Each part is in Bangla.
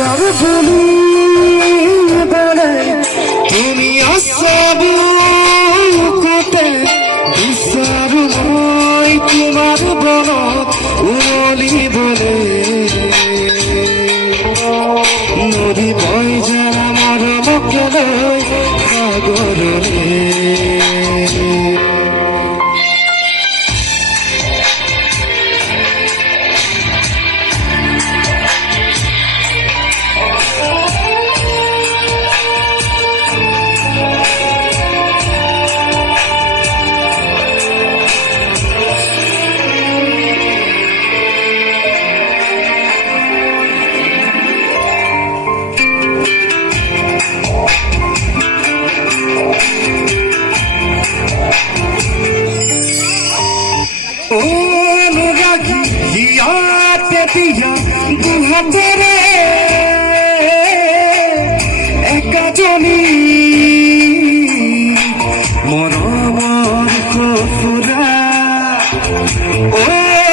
নিজর বলি বলে তুমি আসবো কোটে বিচারু মই তোমার বন উমলি বলে নদী বই যারা মরম কেলে সাগরে অনুরাগী হিয়াতে দিয়া দুহাতে রে একা জনি মরমর কফুরা ও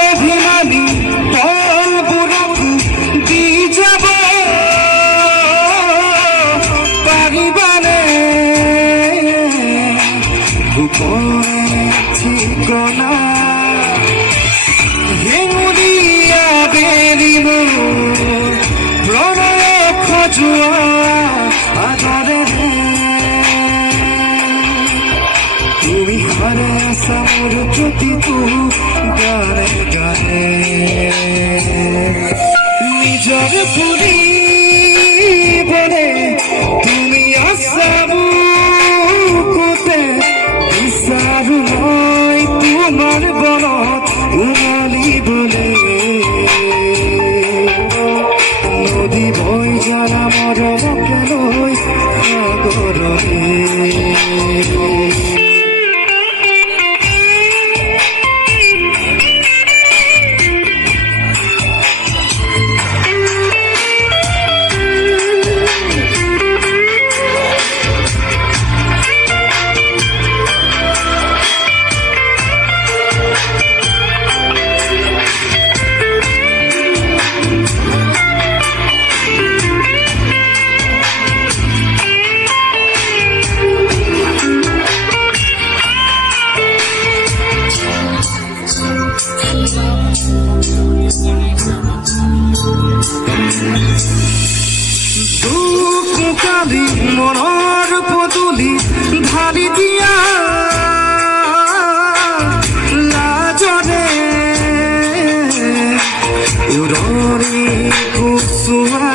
অভিমানী তল বুড়াকু দি যাব পারিবানে গোপনে ঠিকনা হেমুলিয়া বেরিব প্রণয় খজুয়া আদরে তুমি হারে সামর প্রতি তু গানে গানে নিজর পুরি বলে তুমি আসাবু কোতে বিচারু নয় তোমার বনত উমালি বলে নদী বই যারা মরম কেলই সাগরে দুঃখকালী মনৰ পদূলি ঢালি দিয়া লাজৰে উৰৰি কুচুৱা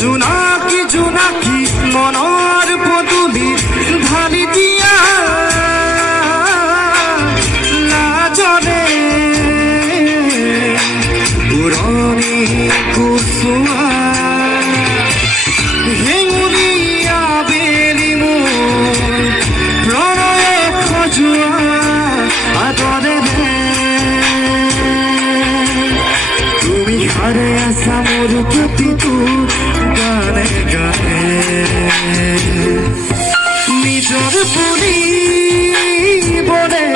জোনাকী জোনাকী মনৰ পদূলি ঢালি দিয়া লাজৰে উৰৰি কুচুৱা হেঙুলিয়া বেলি মোৰ প্ৰণয় খজুৱা আদৰে তুমি হাৰে আছা মোৰ প্ৰতিটো গানে গানে নিজৰ পুৰি বলে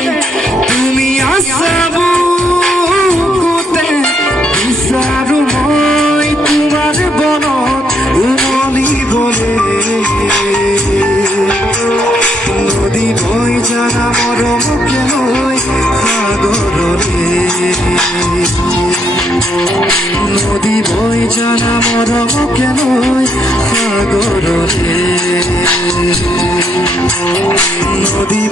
তুমি আছাবো কোতে বিচাৰো মই তোমাৰ বনত উমলি বলে নদী বই যারা মরম কেলই সাগরে নদী বই যারা মরম কেলই সাগরে নদী